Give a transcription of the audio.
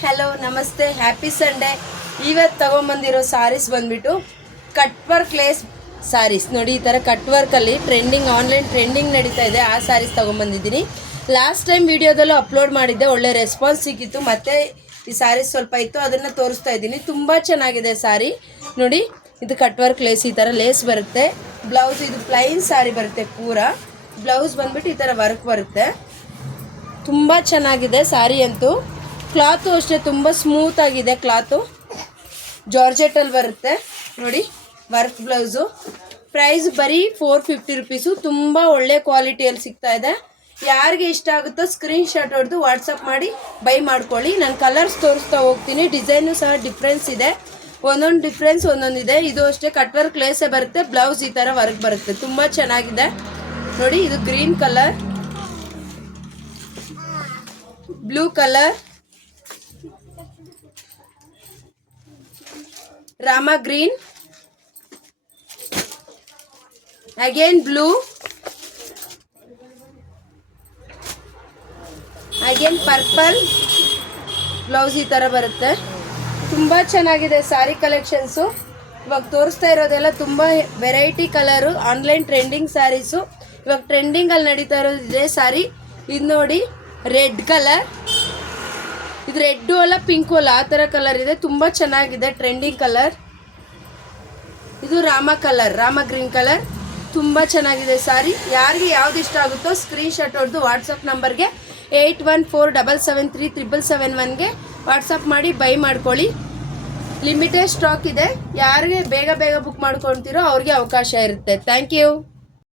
Hello ನಮಸ್ತೆ happy Sunday. ಇವತ್ತು ತಗೊಂಬಂದಿರೋ ಸಾರೀಸ್ ಬಂದ್ಬಿಟ್ಟು ಕಟ್ ವರ್ಕ್ ಲೇಸ್ ಸಾರೀಸ್ ನೋಡಿ. ಈ ಥರ ಕಟ್ ವರ್ಕಲ್ಲಿ ಆನ್ಲೈನ್ ಟ್ರೆಂಡಿಂಗ್ ನಡೀತಾ ಇದೆ. ಆ ಸಾರೀಸ್ ತೊಗೊಂಬಂದಿದ್ದೀನಿ. ಲಾಸ್ಟ್ ಟೈಮ್ ವಿಡಿಯೋದಲ್ಲೂ ಅಪ್ಲೋಡ್ ಮಾಡಿದ್ದೆ, ಒಳ್ಳೆ ರೆಸ್ಪಾನ್ಸ್ ಸಿಕ್ಕಿತ್ತು. ಮತ್ತು ಈ ಸಾರೀಸ್ ಸ್ವಲ್ಪ ಇತ್ತು, ಅದನ್ನು ತೋರಿಸ್ತಾ ಇದ್ದೀನಿ. ತುಂಬ ಚೆನ್ನಾಗಿದೆ ಸಾರಿ ನೋಡಿ. ಇದು ಕಟ್ ವರ್ಕ್ ಲೇಸ್, ಈ ಥರ ಲೇಸ್ ಬರುತ್ತೆ. ಬ್ಲೌಸ್ ಇದು ಪ್ಲೈನ್ ಸಾರಿ ಬರುತ್ತೆ. ಪೂರ ಬ್ಲೌಸ್ ಬಂದ್ಬಿಟ್ಟು ಈ ಥರ ವರ್ಕ್ ಬರುತ್ತೆ. ತುಂಬ ಚೆನ್ನಾಗಿದೆ ಸಾರಿ ಅಂತೂ. ಕ್ಲಾತು ಅಷ್ಟೇ ತುಂಬ ಸ್ಮೂತ್ ಆಗಿದೆ. ಕ್ಲಾತು ಜಾರ್ಜೆಟಲ್ಲಿ ಬರುತ್ತೆ ನೋಡಿ. Work blouse. ಪ್ರೈಸ್ ಬರೀ 450 ರುಪೀಸು. ತುಂಬ ಒಳ್ಳೆ ಕ್ವಾಲಿಟಿಯಲ್ಲಿ ಸಿಗ್ತಾ ಇದೆ. ಯಾರಿಗೆ ಇಷ್ಟ ಆಗುತ್ತೋ ಸ್ಕ್ರೀನ್ ಶಾಟ್ ಹೊಡೆದು ವಾಟ್ಸಪ್ ಮಾಡಿ ಬೈ ಮಾಡ್ಕೊಳ್ಳಿ. ನಾನು ಕಲರ್ಸ್ ತೋರಿಸ್ತಾ ಹೋಗ್ತೀನಿ. ಡಿಸೈನು ಸಹ ಡಿಫ್ರೆನ್ಸ್ ಇದೆ, ಒಂದೊಂದು ಡಿಫ್ರೆನ್ಸ್ ಒಂದೊಂದಿದೆ. ಇದು ಅಷ್ಟೇ ಕಟ್ ವರ್ಕ್ ಲೇಸೇ ಬರುತ್ತೆ. ಬ್ಲೌಸ್ ಈ ಥರ ವರ್ಕ್ ಬರುತ್ತೆ. ತುಂಬ ಚೆನ್ನಾಗಿದೆ ನೋಡಿ. ಇದು green colour, blue colour, Rama green, again blue, again purple. Blouse ಈ ಥರ ಬರುತ್ತೆ. ತುಂಬ ಚೆನ್ನಾಗಿದೆ ಸಾರಿ ಕಲೆಕ್ಷನ್ಸು. ಇವಾಗ ತೋರಿಸ್ತಾ ಇರೋದೆಲ್ಲ ತುಂಬ variety colour, online trending saris. ಇವಾಗ ಟ್ರೆಂಡಿಂಗಲ್ಲಿ ನಡೀತಾ ಇರೋದು ಇದೆ ಸಾರಿ. ಇದು ನೋಡಿ, ರೆಡ್ ಕಲರ್. ಇದು ರೆಡ್ಡು ಅಲ್ಲ ಪಿಂಕು ಅಲ್ಲ, ಆ ಥರ ಕಲರ್ ಇದೆ. ತುಂಬ ಚೆನ್ನಾಗಿದೆ, ಟ್ರೆಂಡಿಂಗ್ ಕಲರ್. ಇದು Rama colour, Rama green colour. ತುಂಬ ಚೆನ್ನಾಗಿದೆ ಸಾರಿ. ಯಾರಿಗೆ ಯಾವ್ದು ಇಷ್ಟ ಆಗುತ್ತೋ ಸ್ಕ್ರೀನ್ ಶಾಟ್ ಹೊಡೆದು ವಾಟ್ಸಪ್ ನಂಬರ್ಗೆ 8147737771ಗೆ ವಾಟ್ಸಪ್ ಮಾಡಿ ಬೈ ಮಾಡ್ಕೊಳ್ಳಿ. ಲಿಮಿಟೆಡ್ ಸ್ಟಾಕ್ ಇದೆ. ಯಾರಿಗೆ ಬೇಗ ಬುಕ್ ಮಾಡ್ಕೊಳ್ತೀರೋ ಅವ್ರಿಗೆ ಅವಕಾಶ ಇರುತ್ತೆ. Thank you.